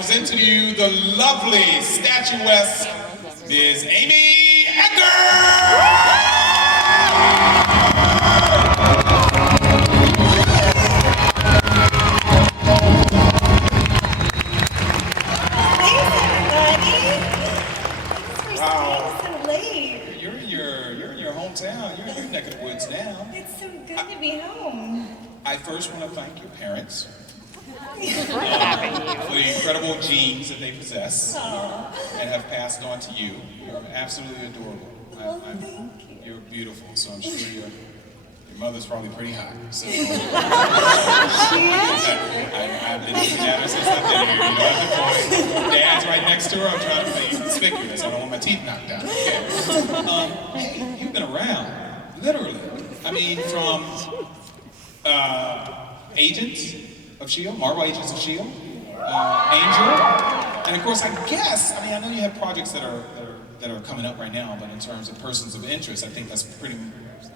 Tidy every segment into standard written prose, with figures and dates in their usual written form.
present to you the lovely statuesque Ms. Amy Acker! Hometown. You're in your neck of the woods now. It's so good to be home. I first want to thank your parents for the incredible genes that they possess and have passed on to you. You're absolutely adorable. Thank you. You're beautiful, so I'm sure your mother's probably pretty hot. So She is. I've been looking at her since I've been here. You know, I've been going. Dad's right next to her. I'm trying to be conspicuous. I don't want my teeth knocked out. Okay. Hey, you've been around, literally. I mean, from Agents of S.H.I.E.L.D., Marvel Agents of S.H.I.E.L.D., Angel, and of course, I know you have projects that are coming up right now, but in terms of persons of interest, I think that's pretty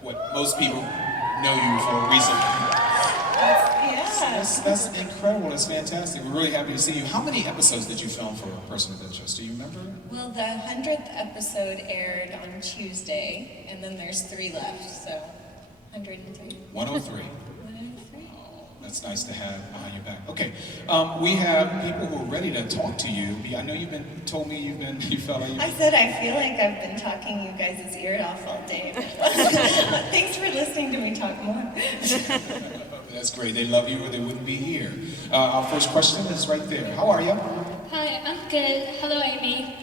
what most people know you for recently. That's incredible. That's fantastic. We're really happy to see you. How many episodes did you film for Person of Interest? Do you remember? Well, the 100th episode aired on Tuesday, and then there's 3 left, so 103. 103. 103. Oh, that's nice to have behind your back. Okay, we have people who are ready to talk to you. I know you felt like I said I feel like I've been talking you guys' ear off all day. Thanks for listening to me talk more. That's great. They love you or they wouldn't be here. Our first question is right there. How are you? Hi, I'm good. Hello, Amy.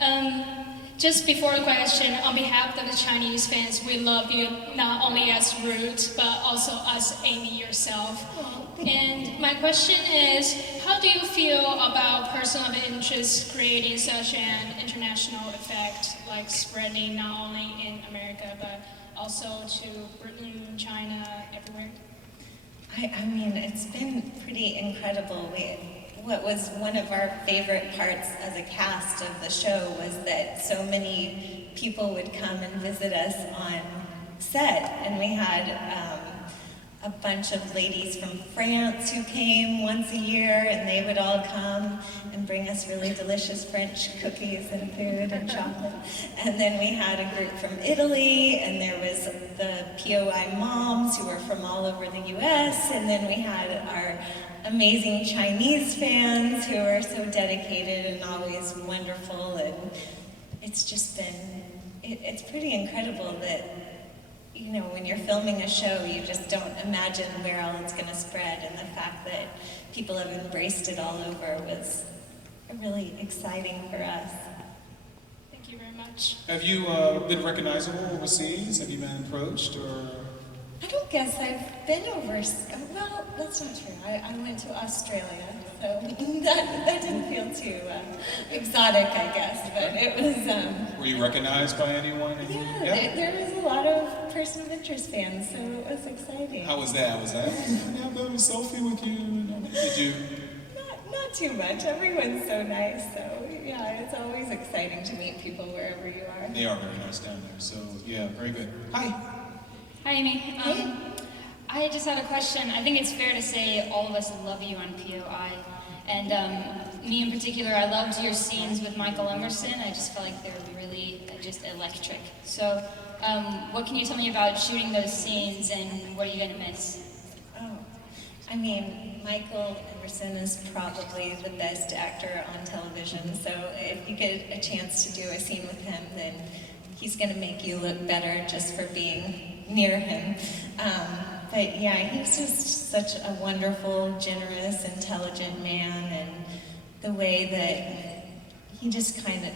Hi. Just before the question, on behalf of the Chinese fans, we love you not only as Root, but also as Amy yourself. And my question is, how do you feel about person of interest creating such an international effect, like spreading not only in America, but also to Britain, China, everywhere? I mean, it's been pretty incredible. What was one of our favorite parts as a cast of the show was that so many people would come and visit us on set, and we had a bunch of ladies from France who came once a year, and they would all come and bring us really delicious French cookies and food and chocolate. And then we had a group from Italy, and there was the POI moms who were from all over the US, and then we had our amazing Chinese fans who are so dedicated and always wonderful, and it's just been, it's pretty incredible that, you know, when you're filming a show, you just don't imagine where all it's going to spread, and the fact that people have embraced it all over was really exciting for us. Thank you very much. Have you been recognizable overseas? Have you been approached, or? I don't guess I've been well, that's not true. I went to Australia, so that didn't feel too exotic, I guess, but it was... Were you recognized by anyone? Yeah, there was a lot of Person of Interest fans, so it was exciting. How was that? Was that, can I have a selfie with you? Did you? Not too much. Everyone's so nice, so yeah, it's always exciting to meet people wherever you are. They are very nice down there, so yeah, very good. Hi. Hi, Amy. I just had a question. I think it's fair to say all of us love you on POI. And me in particular, I loved your scenes with Michael Emerson. I just felt like they were really just electric. So what can you tell me about shooting those scenes, and what are you going to miss? Oh, I mean, Michael Emerson is probably the best actor on television. So if you get a chance to do a scene with him, then he's going to make you look better just for being near him. But yeah, he's just such a wonderful, generous, intelligent man, and the way that he just kind of,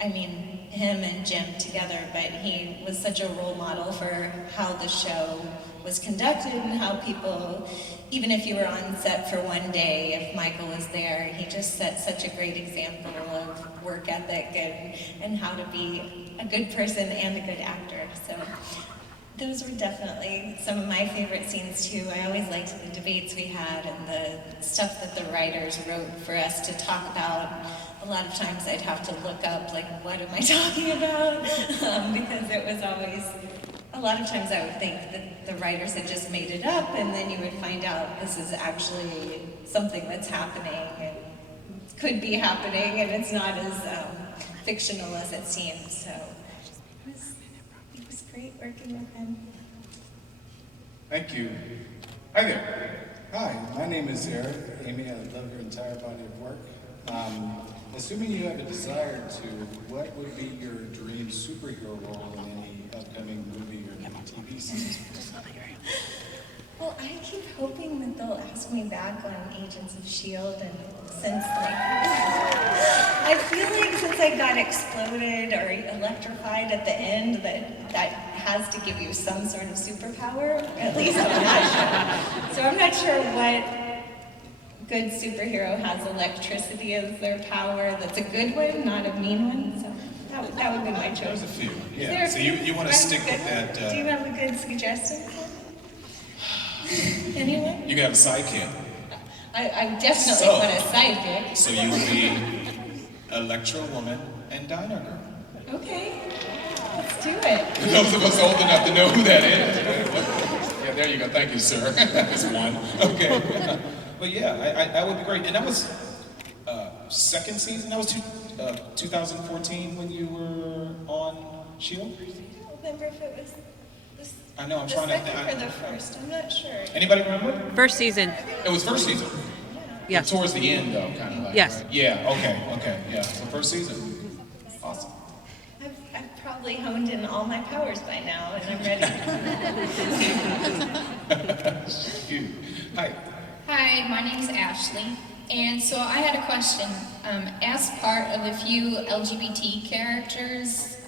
I mean, him and Jim together, but he was such a role model for how the show was conducted and how people, even if you were on set for one day, if Michael was there, he just set such a great example of work ethic and how to be a good person and a good actor. So those were definitely some of my favorite scenes too. I always liked the debates we had and the stuff that the writers wrote for us to talk about. A lot of times I'd have to look up, like, what am I talking about? Because it was always, a lot of times I would think that the writers had just made it up, and then you would find out this is actually something that's happening. And could be happening, and it's not as fictional as it seems. So it was great working with him. Thank you. Hi there. Hi, my name is Eric. Amy, I love your entire body of work. Assuming you have a desire to, what would be your dream superhero role in any upcoming movie or TV series? Well, I keep hoping that they'll ask me back on Agents of S.H.I.E.L.D. and since I feel like since I got exploded or electrified at the end, that has to give you some sort of superpower, at least on that show. So I'm not sure what good superhero has electricity as their power that's a good one, not a mean one. So that would be my choice. There's a few. Is Yeah. there a So few? you want to stick with that? Do you have a good suggestion? Anyone? You got a sidekick. I definitely So- want a sidekick. So you would be Electro Woman and Diner Girl. Okay, let's do it. Those of us old enough to know who that is. Yeah, there you go. Thank you, sir. That's one. Okay. But yeah, that would be great. And that was second season. That was 2014 when you were on S.H.I.E.L.D. I don't remember if it was this, I know. I'm the trying to. second or the first. I'm not sure. Anybody remember? First season. It was first season. Yes. Towards the end, though, kind of like. Yes. Right? Yeah. Okay. Yeah. So first season. Awesome. I've probably honed in all my powers by now, and I'm ready. You. Hi. Hi, my name is Ashley, and so I had a question. As part of the few LGBT characters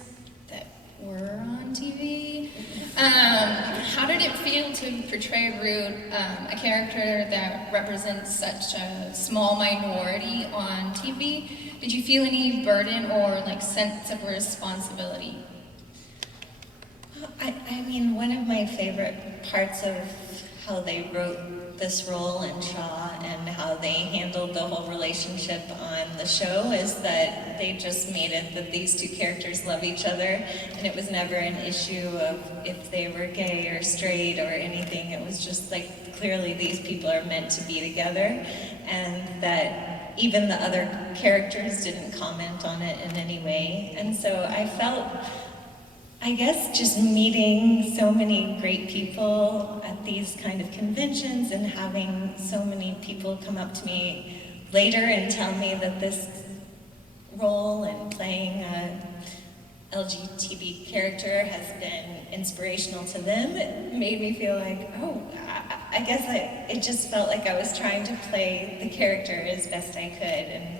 that were on TV, how did it feel to portray Root, a character that represents such a small minority on TV? Did you feel any burden or sense of responsibility? I mean, one of my favorite parts of how they wrote this role in Shaw and how they handled the whole relationship on the show is that they just made it that these two characters love each other, and it was never an issue of if they were gay or straight or anything. It was just like, clearly these people are meant to be together, and that even the other characters didn't comment on it in any way. And so I felt, I guess, just meeting so many great people at these kind of conventions and having so many people come up to me later and tell me that this role and playing a LGBT character has been inspirational to them, it made me feel like, oh, I guess it just felt like I was trying to play the character as best I could. And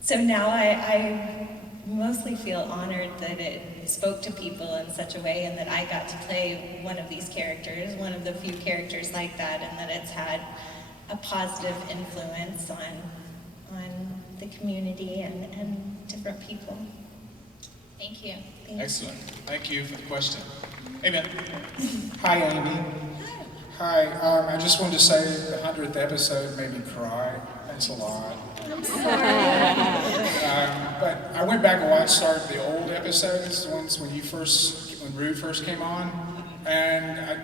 so now I mostly feel honored that it spoke to people in such a way and that I got to play one of these characters, one of the few characters like that, and that it's had a positive influence on the community and different people. Thank you. Excellent. Thank you for the question. Hey, man. Hi, Amy. Hi, I just wanted to say the 100th episode made me cry. Thanks a lot. I'm sorry. But I went back and started the old episodes, the ones when Rude first came on, and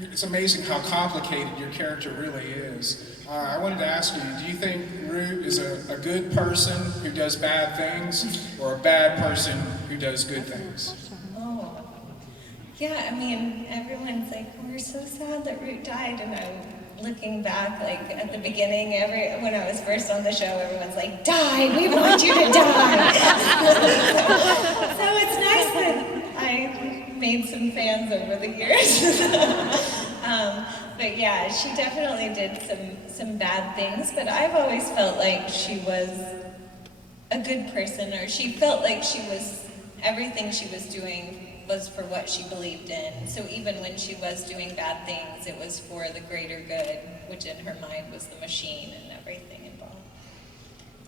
it's amazing how complicated your character really is. I wanted to ask you, do you think Rude is a good person who does bad things, or a bad person who does good things? Oh, yeah, I mean, everyone's like, we're so sad that Root died, and I'm looking back, like, at the beginning, when I was first on the show, everyone's like, die, we want you to die! So it's nice that I made some fans over the years. But yeah, she definitely did some bad things, but I've always felt like she was a good person, or she felt like everything she was doing was for what she believed in. So even when she was doing bad things, it was for the greater good, which in her mind was the machine and everything involved.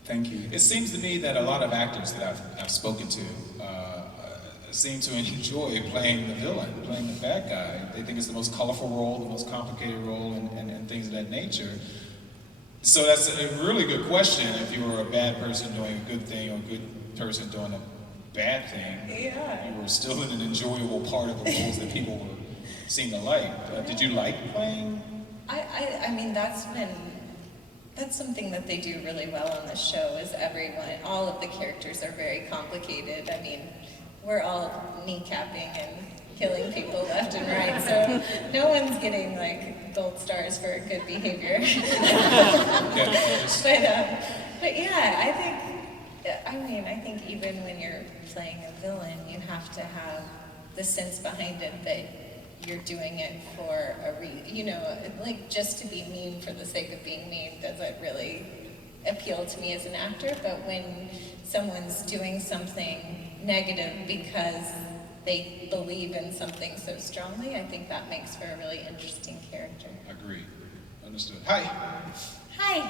Thank you. It seems to me that a lot of actors that I've spoken to seem to enjoy playing the villain, playing the bad guy. They think it's the most colorful role, the most complicated role, and things of that nature. So that's a really good question. If you were a bad person doing a good thing or a good person doing a bad thing, Yeah. you were still in an enjoyable part of the roles that people seem to like. Did you like playing? I mean, that's that's something that they do really well on the show is all of the characters are very complicated. I mean, we're all kneecapping and killing people left and right, so no one's getting like gold stars for good behavior. But yeah, I think even when you're playing a villain, you have to have the sense behind it that you're doing it for like just to be mean for the sake of being mean doesn't really appeal to me as an actor, but when someone's doing something negative because they believe in something so strongly, I think that makes for a really interesting character. Agreed. Understood. Hi. Hi.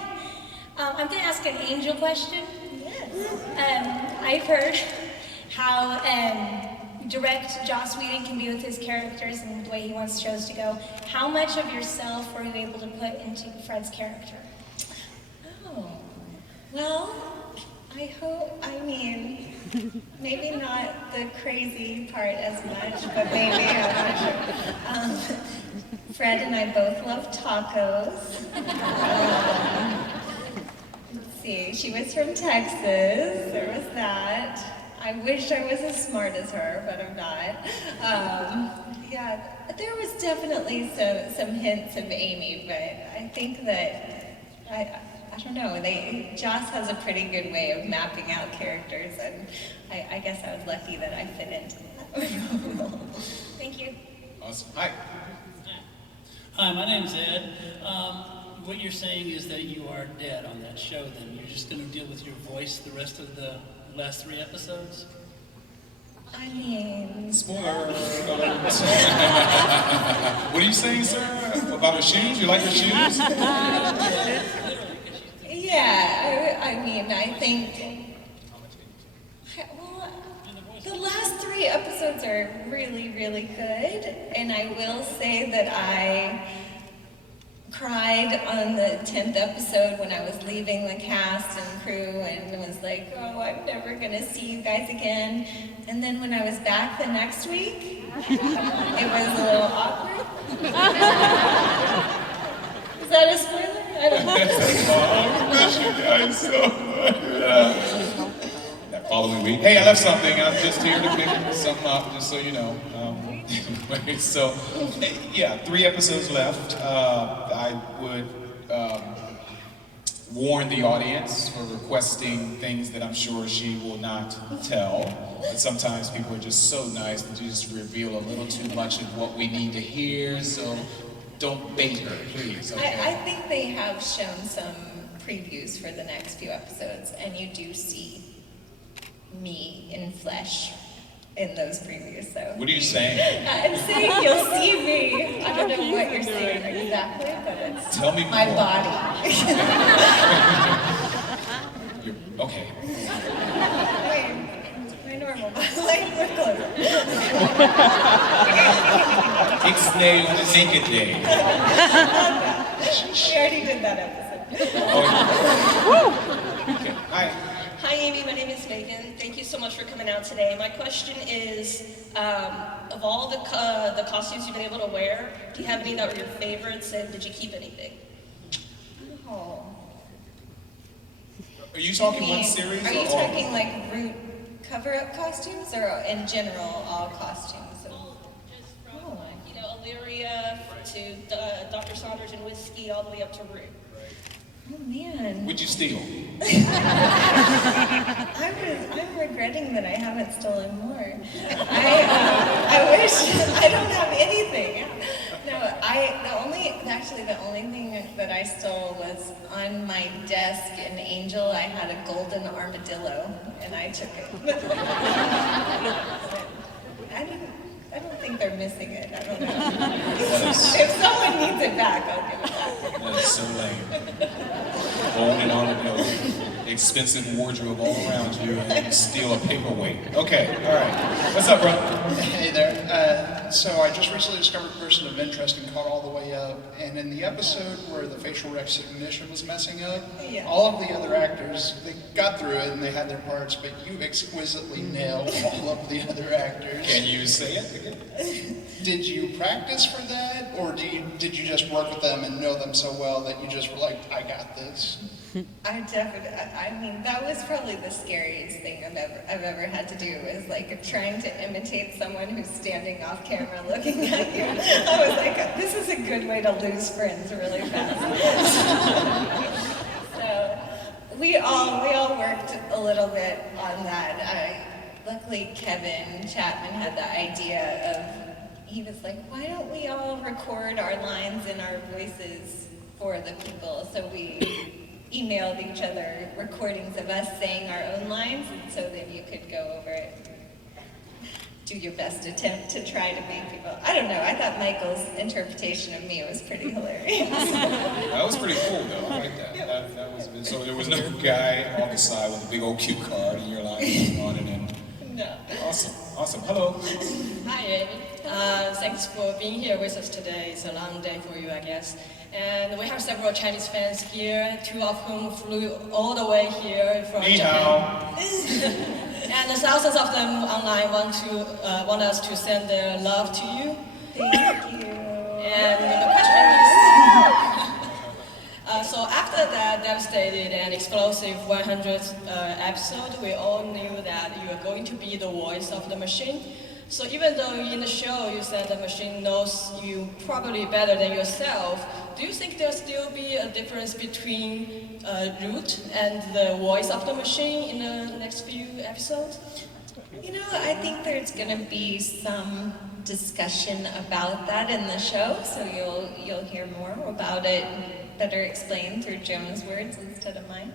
I'm going to ask an Angel question. Yes. I've heard how direct Joss Whedon can be with his characters and the way he wants shows to go. How much of yourself were you able to put into Fred's character? Oh, well, maybe not the crazy part as much, but maybe, I'm not sure. Fred and I both love tacos. Let's see, she was from Texas, there was that. I wish I was as smart as her, but I'm not. Yeah, there was definitely some hints of Amy, but I think that, I don't know, Joss has a pretty good way of mapping out characters, and I guess I was lucky that I fit into that. Thank you. Awesome. Hi. Hi, my name's Ed. What you're saying is that you are dead on that show, then you're just going to deal with your voice the rest of the last 3 episodes? I mean... Spoiler. What are you saying, sir? About her shoes? You like her shoes? Yeah, I think... Well, the last 3 episodes are really, really good, and I will say that I cried on the 10th episode when I was leaving the cast and crew and was like, oh, I'm never gonna see you guys again. And then when I was back the next week, it was a little awkward. Is that a spoiler? I don't know. I miss you guys so much. That following week. Hey, I left something. I'm just here to pick something up, just so you know. So, yeah, 3 episodes left. I would warn the audience for requesting things that I'm sure she will not tell. But sometimes people are just so nice that you just reveal a little too much of what we need to hear. So don't bait her, please. Okay? I think they have shown some previews for the next few episodes, and you do see me in flesh in those previews, so. What are you saying? I'm saying you'll see me. I don't know what you're saying exactly, but it's Tell me my more. body. Okay. Wait, my normal body. Like, we're close. Ixnay on a naked day. We already did that episode. Okay. Hi. Hi Amy, my name is Megan. Thank you so much for coming out today. My question is, of all the costumes you've been able to wear, do you have any that were your favorites, and did you keep anything? Oh. Are you talking one series Are or you all? talking like root cover-up costumes, or in general all costumes? Just from Illyria to Dr. Saunders and Whiskey, all the way up to Root. Oh man. Would you steal? I'm regretting that I haven't stolen more. I wish I don't have anything. No, the only thing that I stole was on my desk in Angel. I had a golden armadillo, and I took it. I don't think they're missing it. I don't know. If someone needs it back, I'll give it back. That is so lame. Golden armadillo, expensive wardrobe all around you, and you steal a paperweight. Okay, all right. What's up, bro? Hey there. So I just recently discovered Person of Interest and caught all the way up. And in the episode where the facial recognition was messing up, Yeah. all of the other actors, they got through it and they had their parts, but you exquisitely nailed all of the other actors. Can you say it again? Did you practice for that? or did you just work with them and know them so well that you just were like, I got this? I mean, that was probably the scariest thing I've ever had to do, is like trying to imitate someone who's standing off camera looking at you. I was like, this is a good way to lose friends really fast. So we all worked a little bit on that. Luckily, Kevin Chapman had the idea of, he was like, why don't we all record our lines in our voices for the people? So we emailed each other recordings of us saying our own lines, and so then you could go over it. Do your best attempt to try to make people. I don't know, I thought Michael's interpretation of me was pretty hilarious. That was pretty cool, though. I like that. That was, so there was no guy on the side with a big old cue card and your line was on it. And No. Awesome. Hello. Hi, Amy. Thanks for being here with us today. It's a long day for you, I guess. And we have several Chinese fans here, 2 of whom flew all the way here from Japan. And thousands of them online want us to send their love to you. Thank you. And the question is, so after that devastated and explosive 100th episode, we all knew that you were going to be the voice of the machine. So even though in the show you said the machine knows you probably better than yourself, do you think there'll still be a difference between Root and the voice of the machine in the next few episodes? You know, I think there's going to be some discussion about that in the show, so you'll hear more about it, better explained through Joan's words instead of mine.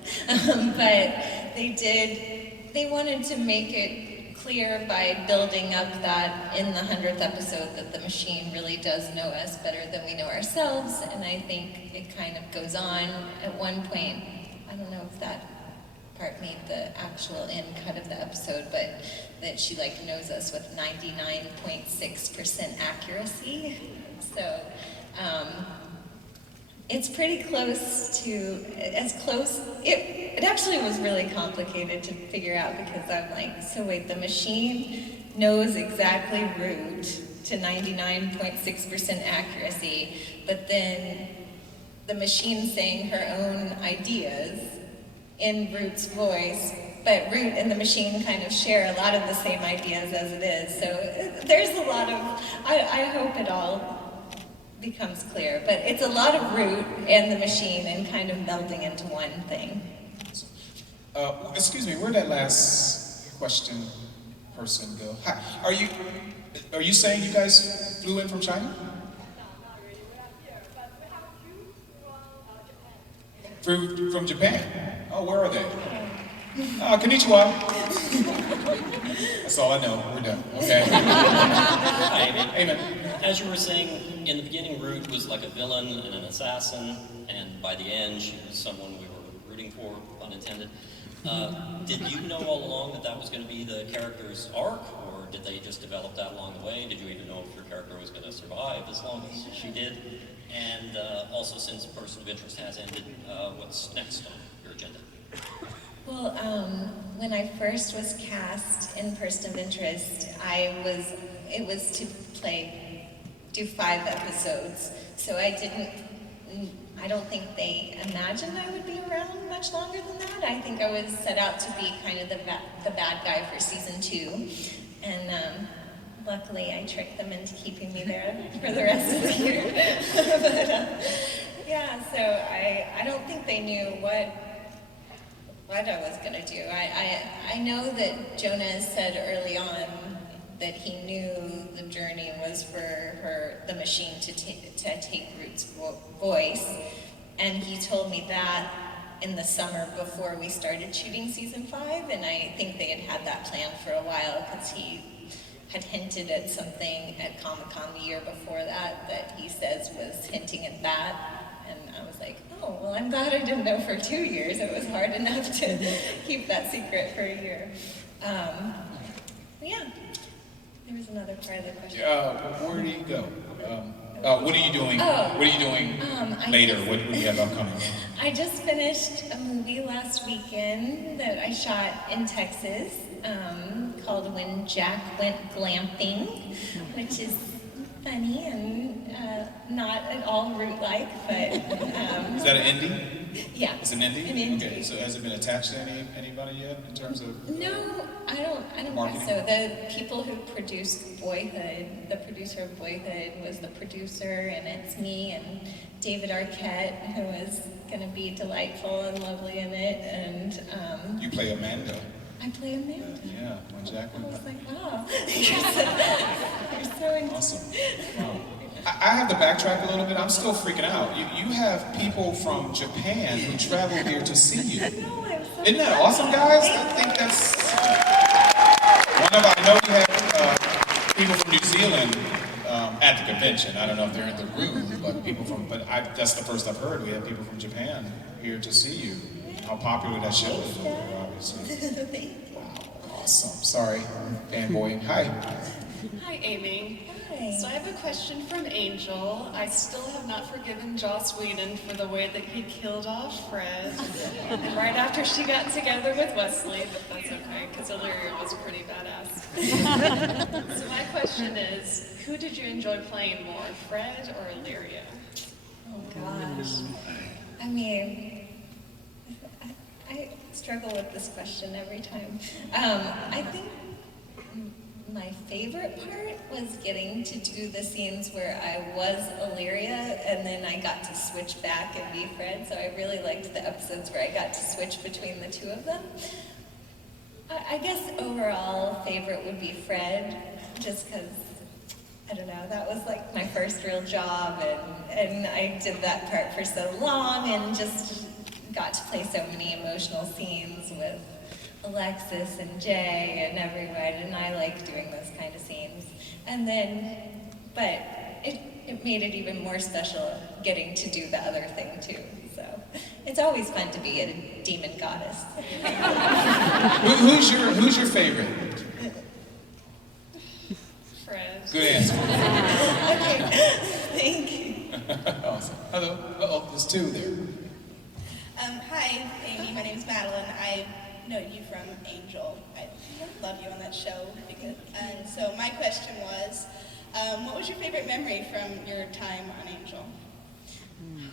But they wanted to make it clear by building up that in the 100th episode that the machine really does know us better than we know ourselves, and I think it kind of goes on at one point. I don't know if that part made the actual end cut of the episode, but that she like knows us with 99.6% accuracy. So it's pretty close to, it actually was really complicated to figure out, because I'm like, so wait, the machine knows exactly Root to 99.6% accuracy, but then the machine saying her own ideas in Root's voice, but Root and the machine kind of share a lot of the same ideas as it is. So there's a lot of, I hope it all becomes clear, but it's a lot of Root and the machine and kind of melding into one thing. Excuse me, where'd that last question person go? Hi, are you saying you guys flew in from China? From Japan? Oh, where are they? Konnichiwa. That's all I know. We're done. Okay. Hi, Amy. Amen. As you were saying, in the beginning, Root was like a villain and an assassin, and by the end, she was someone we were rooting for, pun intended. Did you know all along that that was going to be the character's arc, or did they just develop that along the way? Did you even know if your character was going to survive as long as she did? And also, since Person of Interest has ended, what's next on your agenda? Well, when I first was cast in Person of Interest, it was to do 5 episodes. So I don't think they imagined I would be around much longer than that. I think I was set out to be kind of the bad guy for season 2. And luckily I tricked them into keeping me there for the rest of the year. But yeah, so I don't think they knew what I was going to do. I know that Jonah said early on that he knew the journey was for the machine to take Root's voice, and he told me that in the summer before we started shooting season 5, and I think they had that planned for a while, because he had hinted at something at Comic-Con the year before that he says was hinting at that. And I was like, oh, well, I'm glad I didn't know for 2 years. It was hard enough to keep that secret for a year. But yeah, there was another part of the question. Where do you go? What are you doing? What are you doing later? What do you have upcoming? I just finished a movie last weekend that I shot in Texas called When Jack Went Glamping, which is funny and not at all root-like, but Is that an indie? yeah. It's an indie? An indie. Okay, so has it been attached to anybody yet in terms of? No, I don't think Marketing? so. The people who produced Boyhood, the producer of Boyhood was the producer, and it's me and David Arquette, who is going to be delightful and lovely in it, and You play Amanda. I play Amanda. Yeah, when I Jacqueline. was like, wow, you're so into Awesome. Wow. I have to backtrack a little bit. I'm still freaking out. You have people from Japan who travel here to see you. No, I'm so Isn't that awesome, guys? I think that's I know we have people from New Zealand at the convention. I don't know if they're in the room, but that's the first I've heard. We have people from Japan here to see you. How popular that show is over there, obviously. Wow, awesome. Sorry, fanboy. Hi. Hi, Amy. Hi. So I have a question from Angel. I still have not forgiven Joss Whedon for the way that he killed off Fred. And right after she got together with Wesley, but that's okay, because Illyria was pretty badass. So my question is, who did you enjoy playing more, Fred or Illyria? Oh gosh. I mean, I struggle with this question every time. I think my favorite part was getting to do the scenes where I was Illyria and then I got to switch back and be Fred, so I really liked the episodes where I got to switch between the two of them. I guess overall favorite would be Fred, just because, I don't know, that was like my first real job, and I did that part for so long and just got to play so many emotional scenes with Alexis and Jay and everyone, and I like doing those kind of scenes. And then, but it made it even more special getting to do the other thing too. So it's always fun to be a demon goddess. Who's your favorite? Fred. Good answer. Okay, thank you. Awesome. Hello. Uh-oh, there's two there. Hi, Amy. My name is Madeline. I know you from Angel. I love you on that show. And so my question was, what was your favorite memory from your time on Angel? Oh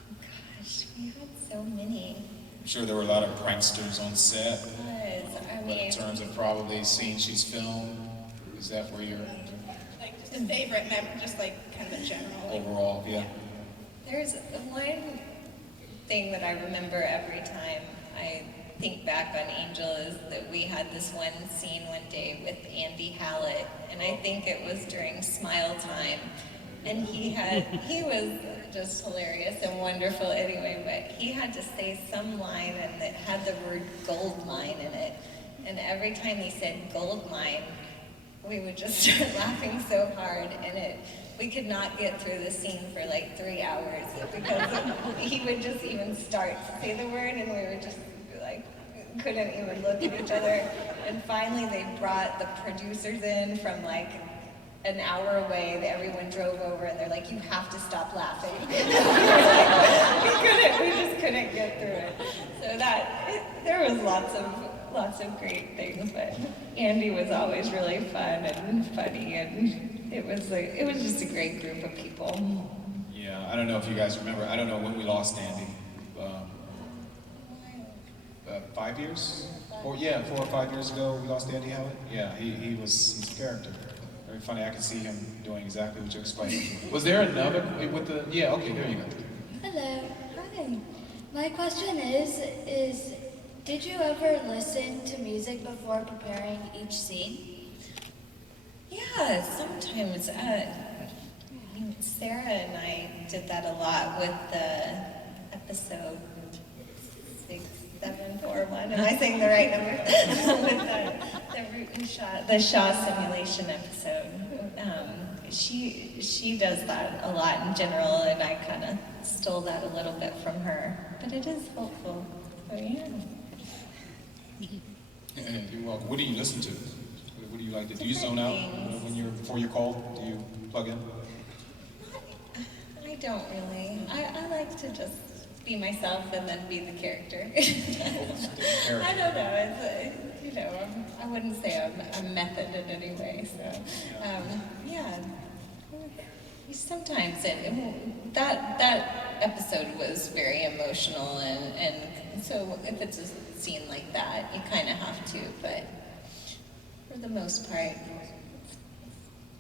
gosh, we had so many. I'm sure there were a lot of pranksters on set. I But mean, in terms of probably scenes she's filmed, is that where you're Like just a favorite memory, just like kind of a general. overall? Yeah. there's one thing that I remember every time I think back on Angel is that we had this one scene one day with Andy Hallett, and I think it was during Smile Time, and he was just hilarious and wonderful anyway, but he had to say some line and it had the word gold mine in it, and every time he said gold mine, we would just start laughing so hard, and we could not get through the scene for like 3 hours because he would just even start to say the word, and we were just like, couldn't even look at each other. And finally they brought the producers in from like an hour away. Everyone drove over and they're like, you have to stop laughing. we just couldn't get through it. So there was lots of great things, but Andy was always really fun and funny, and it was just a great group of people. Yeah, I don't know if you guys remember. I don't know when we lost Andy. 5 years? 4 or 5 years ago we lost Andy Hallett. Yeah, he's a character. Very funny. I could see him doing exactly what you explained. Was there another with the? Yeah. Okay. There you go. Hello. Hi. My question is did you ever listen to music before preparing each scene? Yeah, sometimes. Sarah and I did that a lot with the episode 6741. Am I saying the right number? With the root and Shaw, the Shaw simulation episode. She does that a lot in general, and I kind of stole that a little bit from her. But it is helpful. So yeah. And you're welcome. What do you listen to? What do you like to do? You zone out before you're called? Do you plug in? I don't really. I like to just be myself and then be the character. I don't know. It's I wouldn't say I'm a method in any way. So yeah. Sometimes that episode was very emotional, and so if it's a scene like that, you kind of have to, but for the most part.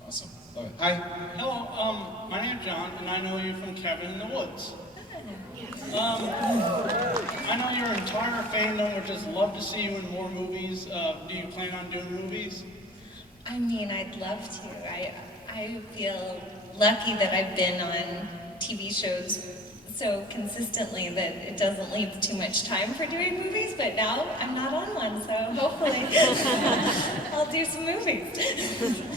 Awesome. Love it. Hi. Hello, my name's John, and I know you from Cabin in the Woods. I know your entire fandom would just love to see you in more movies. Do you plan on doing movies? I mean, I'd love to. I feel lucky that I've been on TV shows so consistently that it doesn't leave too much time for doing movies, but now I'm not on one, so hopefully I'll do some movies.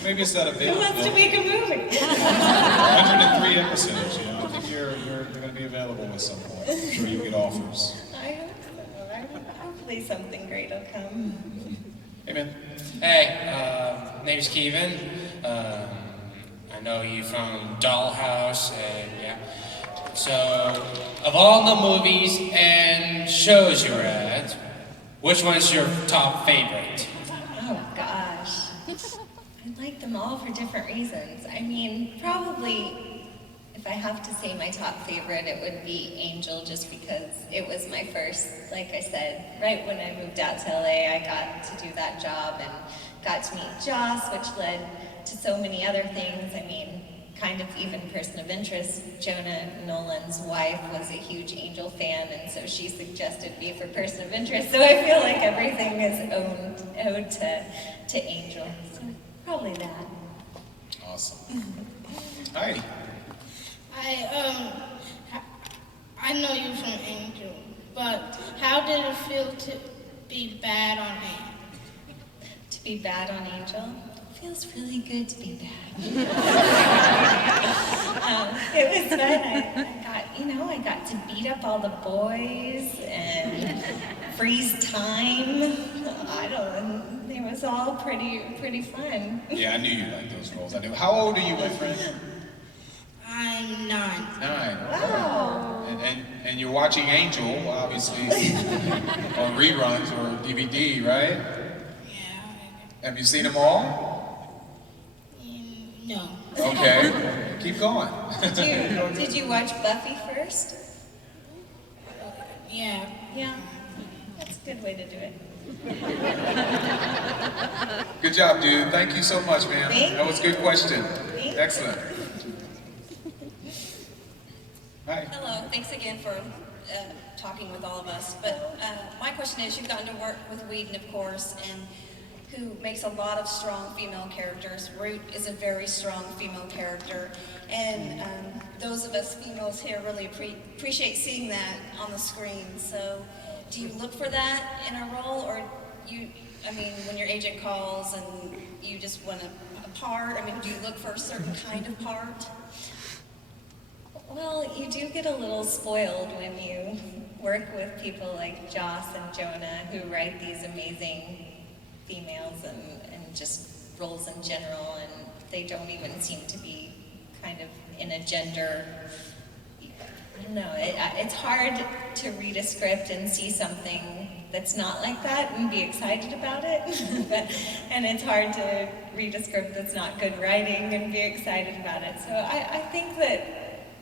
Maybe it's not available. Who wants to make a movie? 103 episodes, you know. I think you're going to be available at some point. I'm sure you get offers. I hope so. Hopefully something great will come. Hey, man. Hey, name's Kevin. I know you from Dollhouse, and yeah. So, of all the movies and shows you're at, which one's your top favorite? Oh gosh. I like them all for different reasons. I mean, probably if I have to say my top favorite, it would be Angel, just because it was my first, like I said, right when I moved out to LA, I got to do that job and got to meet Joss, which led to so many other things. I mean, kind of even person of interest. Jonah Nolan's wife was a huge Angel fan, and so she suggested me for person of interest. So I feel like everything is owed to Angel. So probably that. Awesome. Hi. I know you from Angel, but how did it feel to be bad on Angel? To be bad on Angel? Feels really good to be bad. It was fun. I got to beat up all the boys and freeze time. It was all pretty fun. Yeah, I knew you liked those roles. I knew. How old are you, my friend? I'm 9. 9. Wow. And you're watching Angel, obviously, on reruns or DVD, right? Yeah. Have you seen them all? No. Okay, keep going. Did you watch Buffy first? Yeah. Yeah. That's a good way to do it. Good job, dude. Thank you so much, man. That was a good question. Excellent. Hi. Hello, thanks again for talking with all of us. But my question is, you've gotten to work with Whedon, of course, and who makes a lot of strong female characters. Root is a very strong female character, and those of us females here really appreciate seeing that on the screen. So do you look for that in a role, or when your agent calls and you just want a part, do you look for a certain kind of part? Well, you do get a little spoiled when you work with people like Joss and Jonah, who write these amazing females and just roles in general, and they don't even seem to be kind of in a gender, I don't know, it's hard to read a script and see something that's not like that and be excited about it, and it's hard to read a script that's not good writing and be excited about it. So I think that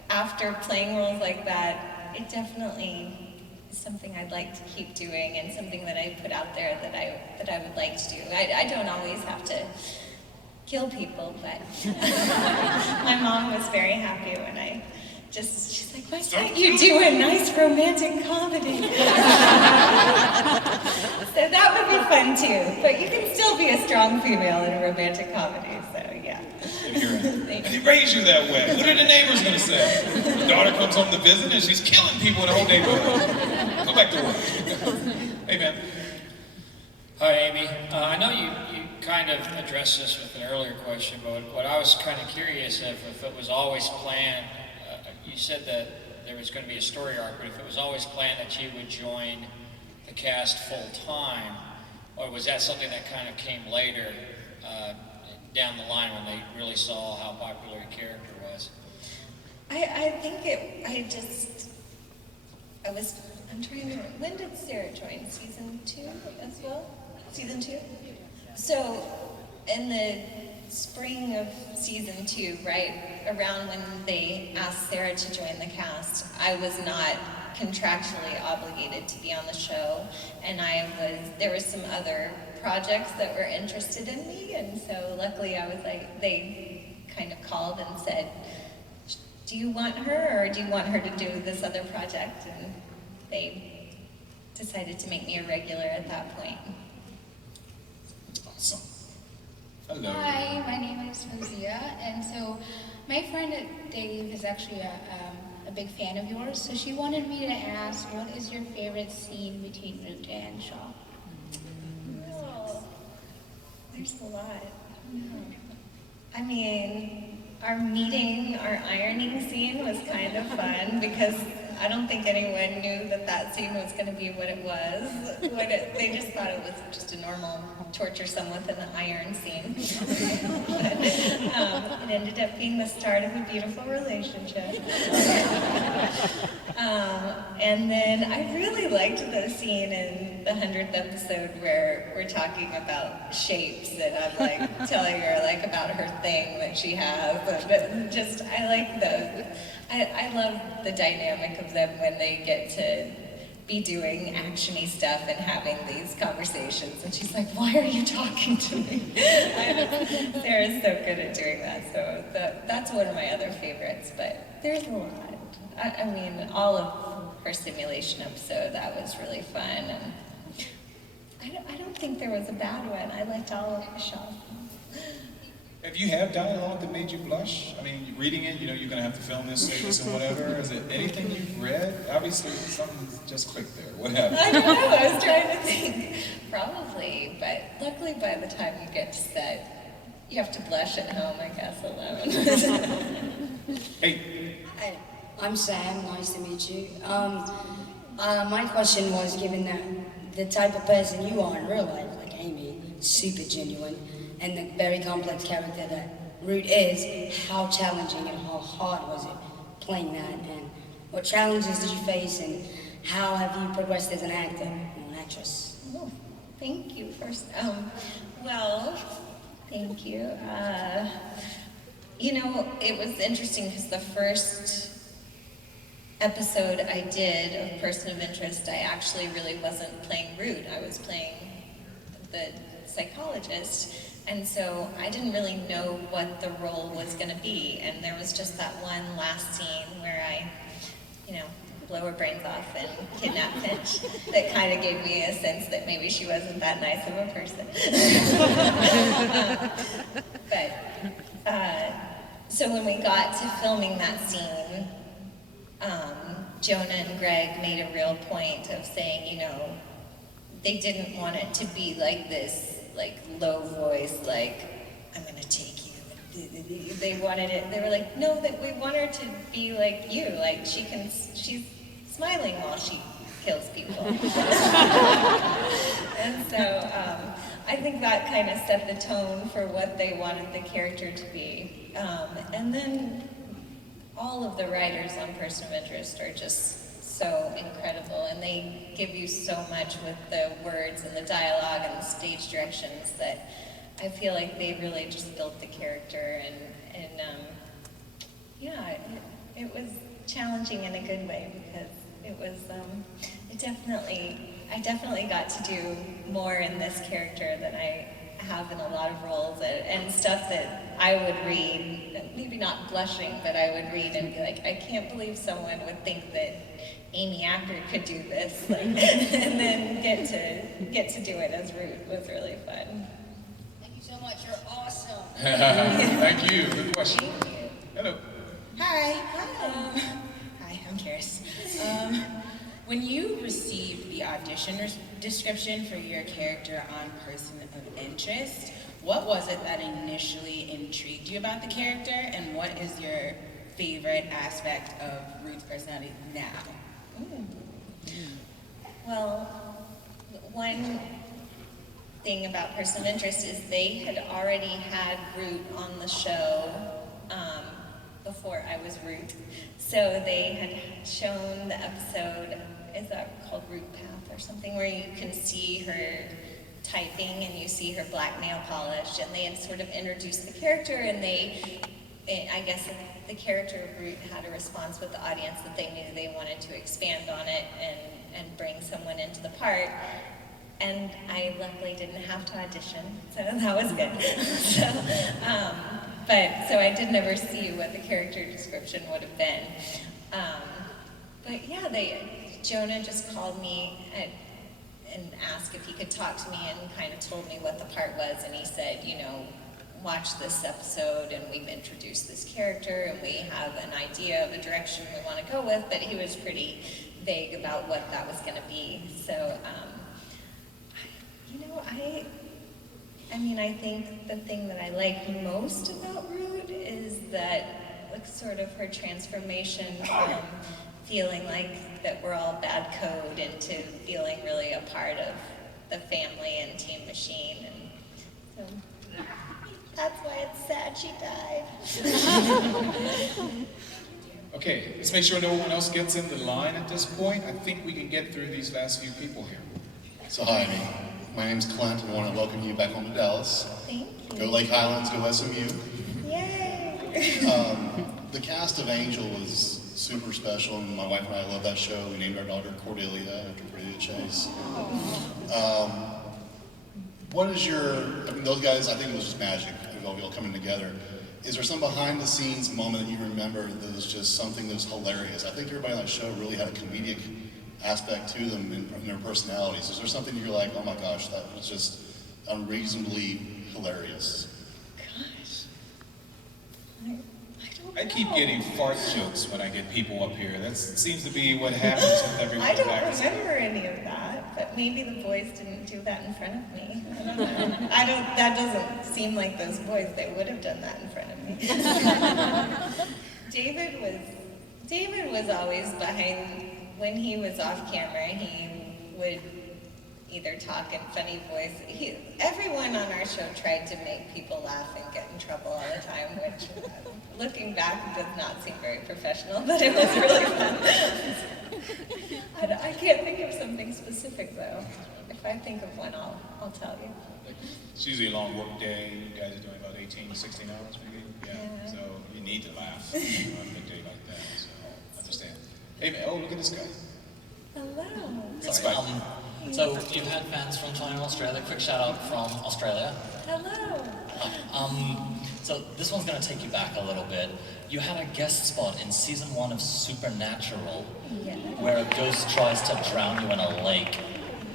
after playing roles like that, it definitely is something I'd like to keep doing, and something that I put out there that I would like to do. I don't always have to kill people, but my mom was very happy when she's like, why can't you do a nice romantic comedy? So that would be fun too, but you can still be a strong female in a romantic comedy, so yeah. And he raised you that way. What are the neighbors going to say? The daughter comes home to visit and she's killing people in the whole neighborhood. Go back to work. Hey, man. Hi, Amy. I know you kind of addressed this with an earlier question, but what I was kind of curious if it was always planned, you said that there was going to be a story arc, but if it was always planned that you would join the cast full-time, or was that something that kind of came later down the line when they really saw how popular your character was? I think I'm trying to, when did Sarah join? Season 2 as well? Season 2? So, in the spring of season 2, right around when they asked Sarah to join the cast, I was not contractually obligated to be on the show, and there were some other projects that were interested in me, and so luckily I was like, they kind of called and said, do you want her, or do you want her to do this other project? And they decided to make me a regular at that point. Awesome. Hello. Hi, my name is Fazia, and so my friend Dave is actually a big fan of yours, so she wanted me to ask, what is your favorite scene between Root and Shaw? Oh, there's a lot. I mean, our ironing scene was kind of fun because I don't think anyone knew that scene was going to be what it was. They just thought it was just a normal torture someone with an iron scene. But it ended up being the start of a beautiful relationship. And then I really liked the scene in the 100th episode where we're talking about shapes, and I'm like telling her like about her thing that she has. But just I love the dynamic of them when they get to be doing action-y stuff and having these conversations. And she's like, why are you talking to me? Sarah's so good at doing that. So that's one of my other favorites, but there's a lot. I mean, all of her simulation episode, that was really fun. And I don't think there was a bad one. I liked all of the shows. Have you had dialogue that made you blush? I mean, reading it, you know, you're going to have to film this, say this, and whatever. Is it anything you've read? Obviously, something's just clicked there. What happened? I don't know. I was trying to think. Probably, but luckily by the time you get to set, you have to blush at home, I guess, alone. Hey. Hi, I'm Sam. Nice to meet you. My question was, given that the type of person you are in real life, like Amy, super genuine, and the very complex character that Root is, how challenging and how hard was it playing that, and what challenges did you face, and how have you progressed as an actor or an actress? Oh, thank you first. Well, thank you. You know, it was interesting because the first episode I did of Person of Interest, I actually really wasn't playing Root. I was playing the psychologist. And so I didn't really know what the role was going to be. And there was just that one last scene where I, you know, blow her brains off and kidnap Finch that kind of gave me a sense that maybe she wasn't that nice of a person. So when we got to filming that scene, Jonah and Greg made a real point of saying, you know, they didn't want it to be like this, like low voice, like, I'm gonna take you. They wanted it, they were like, no, that we want her to be like you, like she's smiling while she kills people. And so I think that kind of set the tone for what they wanted the character to be. And then all of the writers on Person of Interest are just so incredible, and they give you so much with the words and the dialogue and the stage directions that I feel like they really just built the character, and yeah, it was challenging in a good way because it was, I definitely got to do more in this character than I have in a lot of roles, and stuff that I would read, maybe not blushing, but I would read and be like, I can't believe someone would think that Amy Acker could do this, like, and then get to do it as Root was really fun. Thank you so much. You're awesome. Thank you. Good question. Thank you. Hello. Hi. Hi, I'm Karis. When you received the audition description for your character on Person of Interest, what was it that initially intrigued you about the character, and what is your favorite aspect of Root's personality now? Well, one thing about Person of Interest is they had already had Root on the show before I was Root. So they had shown the episode, is that called Root Path or something, where you can see her typing and you see her black nail polish, and they had sort of introduced the character, and I guess the character of Root had a response with the audience that they knew they wanted to expand on it and bring someone into the part. And I luckily didn't have to audition, so that was good. So I did never see what the character description would have been. But yeah, Jonah just called me and asked if he could talk to me, and kind of told me what the part was, and he said, watch this episode, and we've introduced this character, and we have an idea of a direction we want to go with, but he was pretty vague about what that was going to be. So, I think the thing that I like most about Root is that, like, sort of her transformation from feeling like that we're all bad code into feeling really a part of the family and Team Machine, and so that's why it's sad she died. Okay, let's make sure no one else gets in the line at this point. I think we can get through these last few people here. So hi, my name's Clint, and I want to welcome you back home to Dallas. Thank you. Go Lake Highlands, go SMU. Yay! The cast of Angel was super special, and my wife and I love that show. We named our daughter Cordelia after Cordelia Chase. What is those guys, I think it was just magic, all of y'all coming together. Is there some behind the scenes moment that you remember that was just something that was hilarious? I think everybody on that show really had a comedic aspect to them in their personalities. Is there something you're like, oh my gosh, that was just unreasonably hilarious? Gosh. I keep getting fart jokes when I get people up here. That seems to be what happens with everyone. I don't remember any of that, but maybe the boys didn't do that in front of me. I don't know. That doesn't seem like those boys. They would have done that in front of me. David was always behind. When he was off camera, he would either talk in funny voice. Everyone on our show tried to make people laugh and get in trouble all the time, which, looking back, does not seem very professional, but it was really fun. I can't think of something specific, though. If I think of one, I'll tell you. It's usually a long work day. You guys are doing about 18 to 16 hours, maybe? Yeah. So you need to laugh on a big day like that, so I understand. Hey, man, oh, look at this guy. Hello. Sorry. So you've had fans from China and Australia. Quick shout out from Australia. Hello. So this one's going to take you back a little bit. You had a guest spot in season 1 of Supernatural, where a ghost tries to drown you in a lake.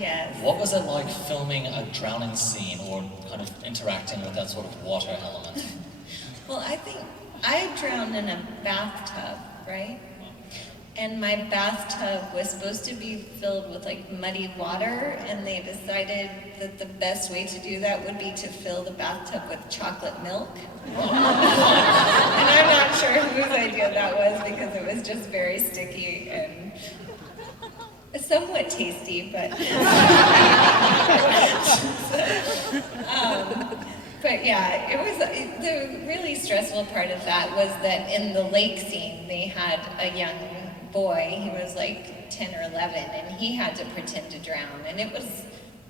Yes. What was it like filming a drowning scene, or kind of interacting with that sort of water element? Well, I think I drowned in a bathtub, right? And my bathtub was supposed to be filled with like muddy water, and they decided that the best way to do that would be to fill the bathtub with chocolate milk. And I'm not sure whose idea that was, because it was just very sticky and somewhat tasty, but but yeah, it was the really stressful part of that was that in the lake scene they had a young boy. He was like 10 or 11, and he had to pretend to drown, and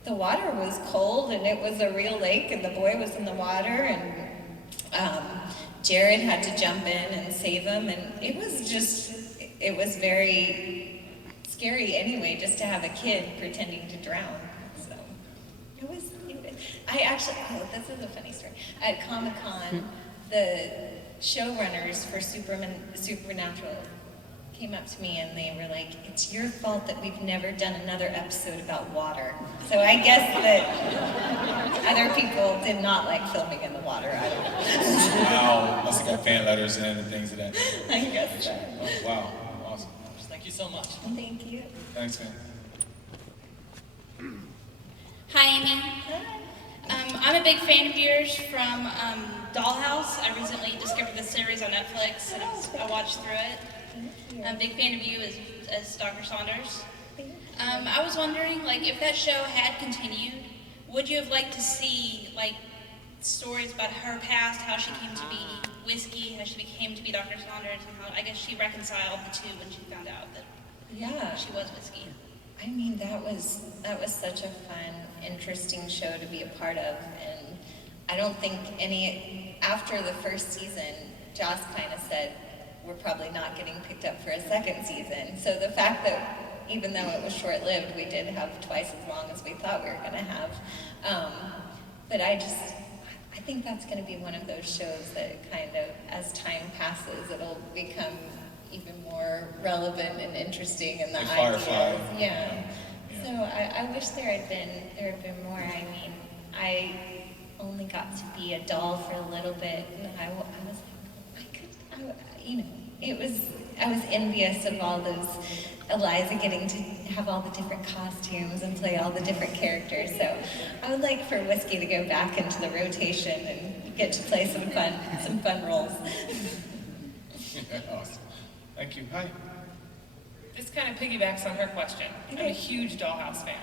the water was cold, and it was a real lake, and the boy was in the water, and Jared had to jump in and save him, and it was very scary anyway, just to have a kid pretending to drown. So this is a funny story. At Comic-Con, the showrunners for Supernatural came up to me and they were like, "It's your fault that we've never done another episode about water." So I guess that other people did not like filming in the water. I don't know. Wow, must have got fan letters in and things of that. I guess so. Oh, wow, awesome. Thank you so much. Thank you. Thanks, man. Hi, Amy. I'm a big fan of yours from Dollhouse. I recently discovered this series on Netflix, and I watched through it. I'm a big fan of you as Dr. Saunders. I was wondering, if that show had continued, would you have liked to see, stories about her past, how she came to be Whiskey, how she became to be Dr. Saunders, and how, I guess, she reconciled the two when she found out that she was Whiskey? I mean, that was such a fun, interesting show to be a part of, and I don't think after the first season, Joss kind of said, we're probably not getting picked up for a second season. So the fact that even though it was short-lived, we did have twice as long as we thought we were gonna have. But I think that's gonna be one of those shows that kind of, as time passes, it'll become even more relevant and interesting in the Like ideas. Firefly. Yeah. So I wish there had been more. I mean, I only got to be a doll for a little bit, and I was like, I was envious of all those, Eliza getting to have all the different costumes and play all the different characters. So I would like for Whiskey to go back into the rotation and get to play some fun roles. Yeah, awesome. Thank you. Hi. This kind of piggybacks on her question. I'm a huge Dollhouse fan.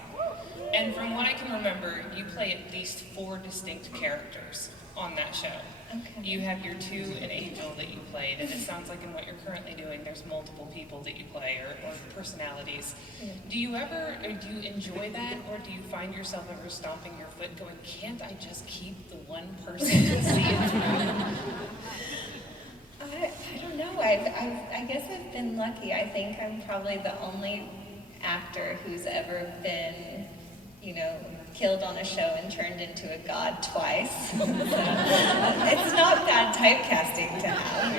And from what I can remember, you play at least 4 distinct characters on that show. Okay. You have your 2 and Angel that you played, and it sounds like in what you're currently doing, there's multiple people that you play or personalities. Yeah. Do you enjoy that, or do you find yourself ever stomping your foot going, can't I just keep the one person to see it through? I don't know. I guess I've been lucky. I think I'm probably the only actor who's ever been, killed on a show and turned into a god twice. So, it's not bad typecasting to have.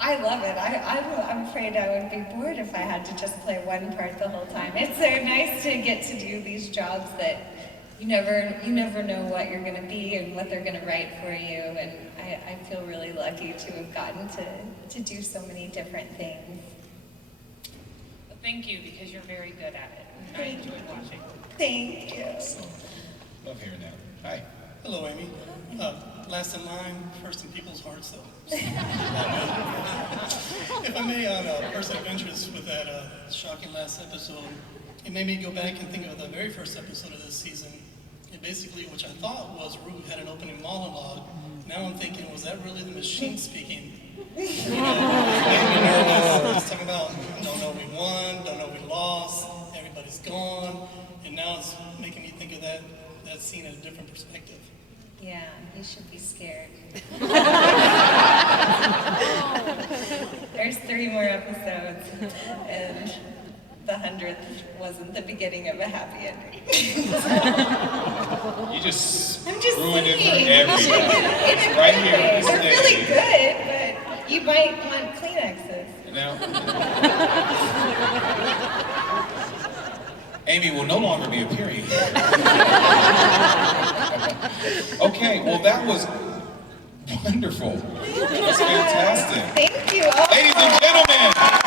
I love it. I'm afraid I would be bored if I had to just play one part the whole time. It's so nice to get to do these jobs that you never know what you're going to be and what they're going to write for you, and I feel really lucky to have gotten to do so many different things. Well, thank you, because you're very good at it. I enjoyed watching. Thank you. Love hearing that. Hi. Hello, Amy. Last in line, first in people's hearts, though. If I may, on a person of interest with that shocking last episode, it made me go back and think of the very first episode of this season. It basically, which I thought was Rue had an opening monologue. Now I'm thinking, was that really the machine speaking? It made me nervous. It's talking about, don't know we won, don't know we lost, everybody's gone, and now it's making me think of that scene in a different perspective. Yeah, you should be scared. There's 3 more episodes, and the 100th wasn't the beginning of a happy ending. You just I'm just ruined it for saying. everybody. It's Right here. They're really good, but you might want Kleenexes. Now, Amy will no longer be appearing. Okay, well that was wonderful. That's fantastic. Thank you. Ladies and gentlemen.